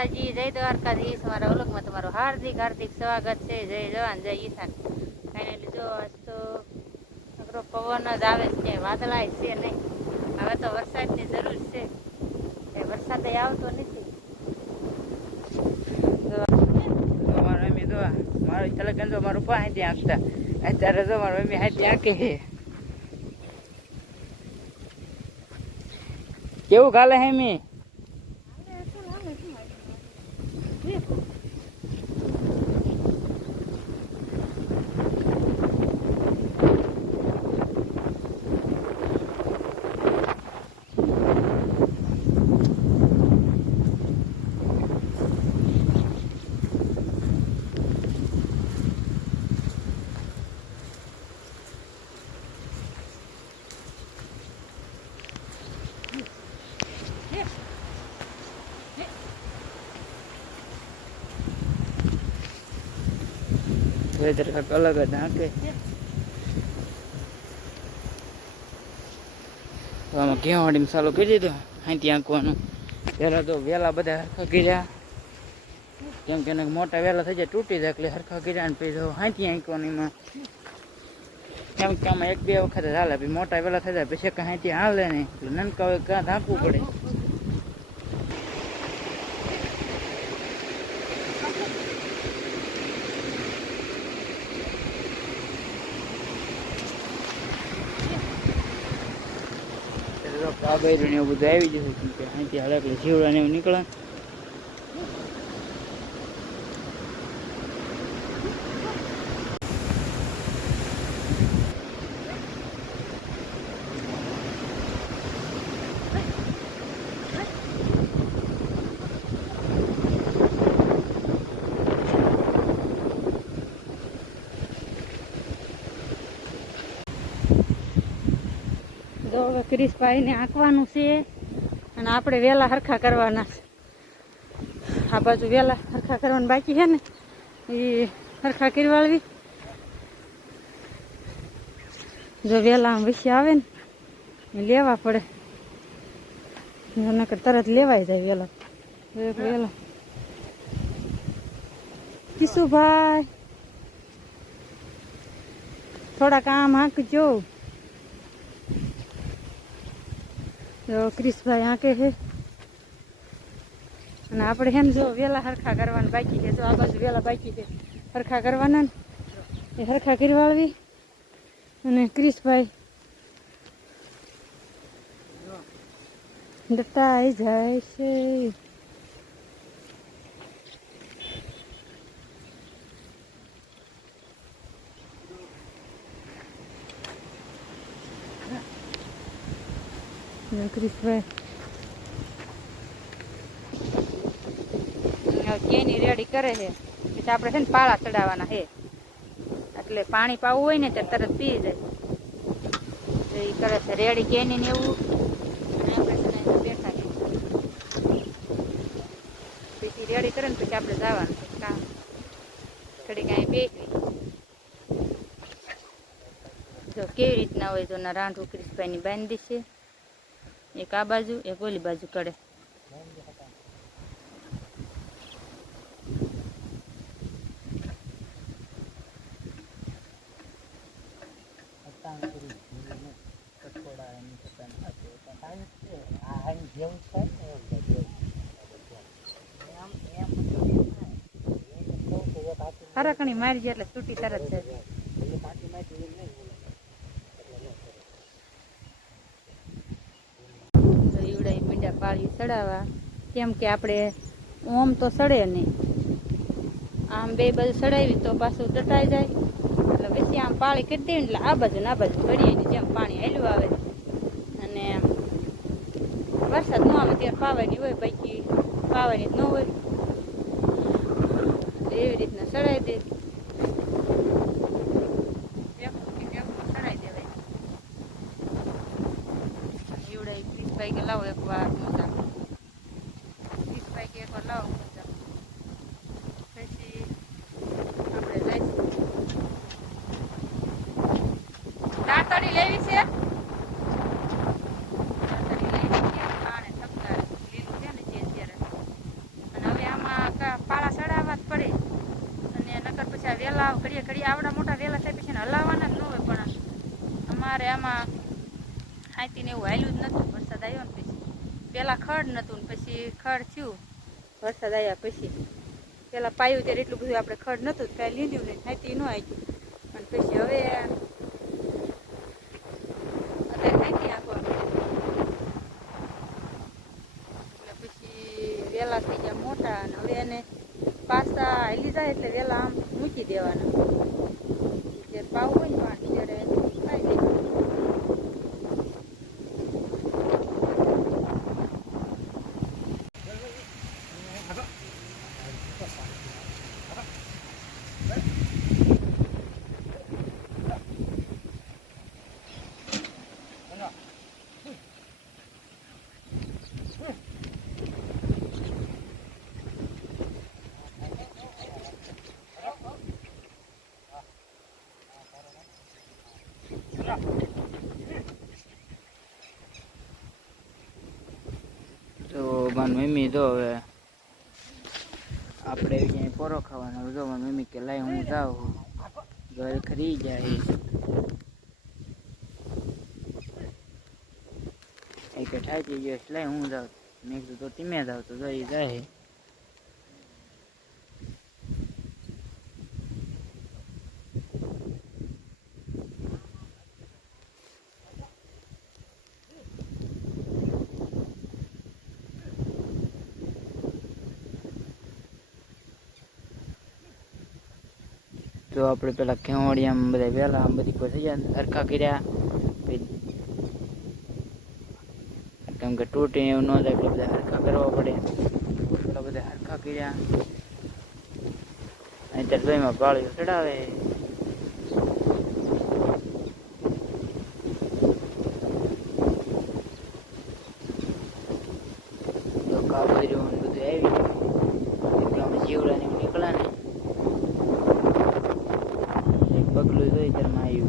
માતાજી, જય દ્વારકાધીશ। મારા વ્લોગમાં તમારું હાર્દિક હાર્દિક સ્વાગત છે। જય જવાન જય કિસાન। ફાઇનલી જો આજ તો અઘરો પવન જ આવે છે, વાદળાય છે નહીં। હવે તો વરસાદની જરૂર છે, વરસાદ આવતો નથી। મારો મમ્મી જો મારો તલકન જો મારું પાણી આંકતા અત્યારે જો મારો મમ્મી હાથી આંકે છે। કેવું ગાલે હે મી વેધર કાંક અલગ જ આંકે। આમાં ઘેવાડીને ચાલુ કરી દીધું અહીંથી આંકવાનું। પહેલાં તો વેલા બધા હરખા કર્યા, કેમ કે મોટા વેલા થઈ જાય તૂટી જાય, એટલે હરખા કર્યા ને પછી અહીંથી આંકવાનું। એમાં કેમ કે આમાં એક બે વખત જ હાલે, પછી મોટા વેલા થઈ જાય પછી કાંઈ અહીંથી હાલે નહીં, એટલે નનકા હોય કાં આંકવું પડે। આ બૈરું ને એવું બધું આવી જશે, કેમ કે અહીંથી હાલે એટલે જીવડા ને એવું નીકળે। જો હવે ક્રિશભાઈને આંકવાનું છે અને આપણે વેલા હરખા કરવાના છે। આ બાજુ વેલા હરખા કરવાનું બાકી છે ને, એ હરખા કરી વાળવી। જો વેલા આમ વિશે આવે ને એ લેવા પડે, નકર તરત લેવાય જાય વેલા। વેલા કિશુભાઈ થોડા કામ હાંકજો। ક્રિશભાઈ આંકે છે અને આપણે એમ જો વેલા હરખા કરવાના બાકી છે। જો આ બાજુ વેલા બાકી છે હરખા કરવાના ને, એ હરખા કરી વાળવી। અને ક્રિશભાઈ દટાઈ જાય છે। ક્રિશભાઈ કેની રેડી કરે છે, પછી આપણે છે ને પાળા ચડાવવાના છે, એટલે પાણી પાવું હોય ને ત્યારે તરત પી જાય એ કરે છે રેડી કેની ને એવું। અને આપણે છે ને બેઠા છે પછી રેડી કરે ને પછી આપણે જવાનું કામ ઘડી કાંઈ બેસવી। જો કેવી રીતના હોય તો ના રાંધું ક્રિશભાઈની બાંધી છે, એક આ બાજુ એક ઓલી બાજુ કરે। હરકણી મારી જાય એટલે તૂટી તરત જાય। ઈવડાઈ મીંડા પાળી સડાવવા, કેમ કે આપણે ઓમ તો સડે નહીં, આમ બે બાજુ સડાવી તો પાછું દટાઈ જાય, એટલે પછી આમ પાળી કરી દઈએ એટલે આ બાજુ ને આ બાજુ ઘડીએ જેમ પાણી હેલું આવે। અને વરસાદ ન આવે ત્યારે પાવાની હોય, બાકી પાવાની જ ન હોય, એવી રીતના સડાઈ દે। ક્રિશભાઈ કે લાવો એક વાર મોજા, ક્રિશભાઈ કે એક વાર લાવો મોજા, પછી આપણે જઈશું। દાંતડી લેવી છે, દાંતડી લેવી છે, પાણે થપતા લીલું છે ને જે અત્યારે। અને હવે આમ આમાં હાથીને એવું હાલ્યું જ નહોતું. વરસાદ આવ્યો ને પછી પહેલાં ખડ નહોતું ને પછી ખડ થયું વરસાદ આવ્યા પછી. પહેલાં પાયું ત્યારે એટલું બધું આપણે ખડ નહોતું કાંઈ લીધું નહીં, હાથી ન આવ્યું. અને પછી હવે અત્યારે હાથી આખવાનું એટલે પછી વહેલા થઈ ગયા મોટા. અને હવે એને પાછા હાલી જાય એટલે વહેલા આમ મૂકી દેવાના. જ્યારે પાવું હોય ને પાણી ત્યારે ખાઈ દેવાનું. તો મારી મમ્મી જો હવે આપણે ક્યાંય પોરો ખાવાનો. જો મારી મમ્મી કે લાઈ હું જાઉં, ઘરે ખરી જાય એ કે ઠાકી ગયો લાઈ હું જાઉં. મેં કીધું તો તમે જાવ તો જઈ જાય. તો આપણે પેલા ખેવાડિયામાં બધા વહેલા આમ બધી કોઈ થઈ જાય હરખા કર્યા. કેમ કે તૂટી એવું ન થાય એટલે બધા હરખા કરવા પડે. એટલા બધા હરખા કર્યા. અત્યારે જોઈમાં પાળીઓ ચડાવે. તો કાપર્યું બધું આવી ગયું. જીવડા ને નીકળ્યા ને પગલું જોઈ તેમાં આવ્યું.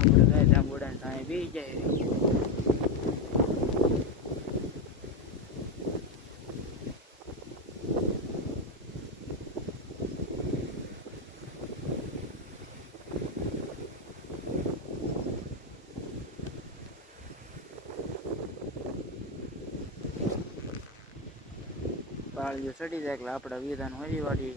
આપણે જાંબુડા સાંઈ બેસી જાય. પાળીઓ ચડી જાય એટલે આપણા વિધાન હરી વાળી.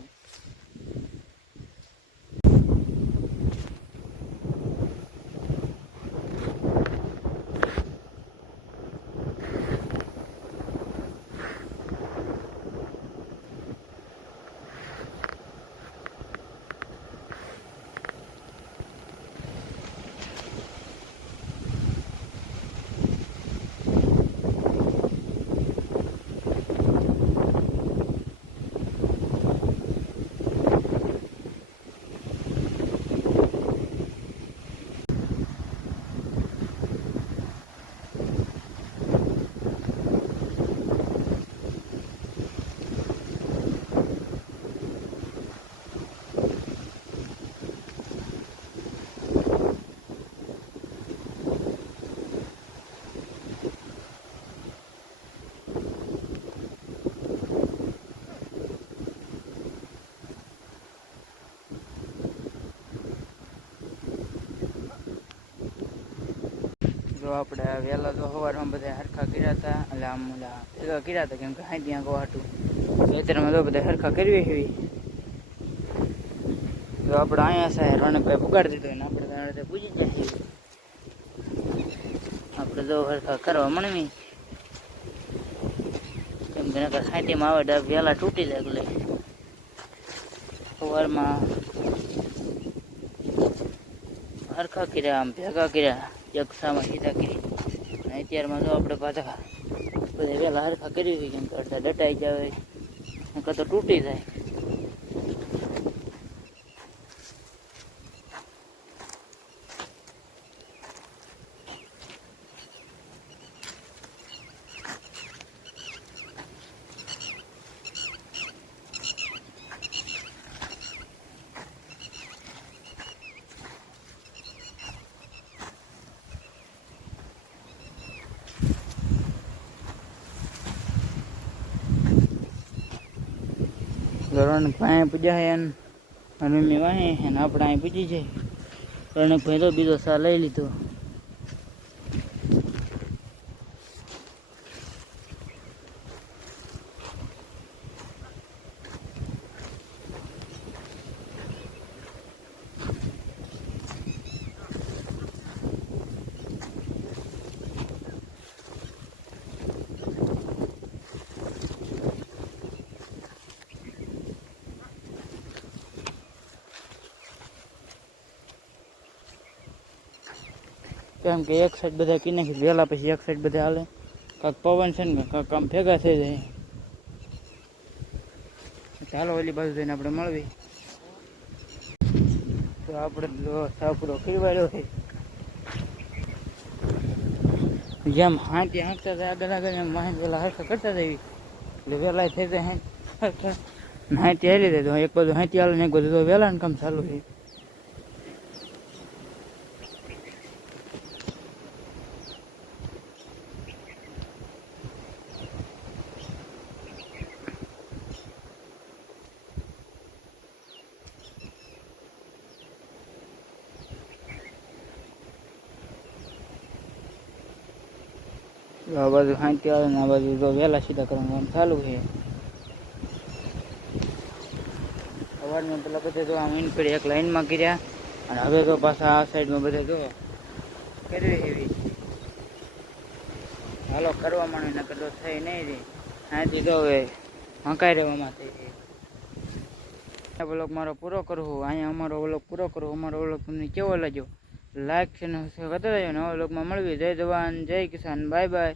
જો આપણે વહેલા તો સવારમાં બધા હરખા કર્યા હતા. એટલે આમ ઓલા ભેગા કર્યા હતા કેમ કે હાઈ ત્યાં ગવાટું ખેતરમાં તો બધા હરખા કરવી એવી. તો આપણે અહીંયા સાહેબ રણકભાઈ પુગાડી દીધો ને આપણે પૂજી જાય. આપણે તો હરખા કરવા મળવી કેમ કે નકર ખાંટીમાં આવે ડાબ વહેલા તૂટી જાય. એટલે સવારમાં હરખા કર્યા આમ ભેગા કર્યા જગસામાં સીધા કરી. અને અત્યારમાં જો આપણે પાછા બધા વહેલા હરખા કરી હોય કેમ કે અડધા દટાઈ જાય નકર તો તૂટી જાય. રણકભાઈ પૂજા હે અને મમ્મી વાહે અને આપણે અહીં પૂજી જાય. રણકભાઈ તો બીજો સા લઈ લીધો. કેમ કે એક સાઈડ બધા કી નાખી વેલા પછી એક સાઈડ બધા હાલે. કાંક પવન છે ને કાંક આમ ભેગા થઈ જાય. ચાલો ઓલી બાજુ જઈને આપણે મળવી. તો આપણે સાપડો ખીરવાયો છે. જેમ હાંતી હાંકતા હતા આગળ આગળ એમ વાહન વેલા હરખા કરતા જઈએ એટલે વેલા થઈ જાય. હાંતી હાલી જાય તો એક બાજુ હાંતી હાલે ને એક બાજુ તો વેલા કામ ચાલુ છે. આ બાજુ હાંતી આવે ને આ બાજુ તો વહેલા સીધા કરવાનું કામ ચાલુ છે. સવારમાં પેલા બધા તો આમ ઈનપડી એક લાઈનમાં કર્યા અને હવે તો પાછા આ સાઈડમાં બધા તો કરવી એવી. હાલો કરવા માંડે નકર તો થઈ નહીં રહી. હાંતી તો હવે હંકાઈ રહેવામાં થઈ છે. આ વ્લોગ મારો પૂરો કરવો. અહીંયા અમારો વ્લોગ પૂરો કરવો. અમારો વ્લોગ તમને કેવો લાગ્યો લાઈક છે ને કરતા રહેજો. નવા વ્લોગમાં મળવી. જય જવાન જય કિસાન. Bye bye.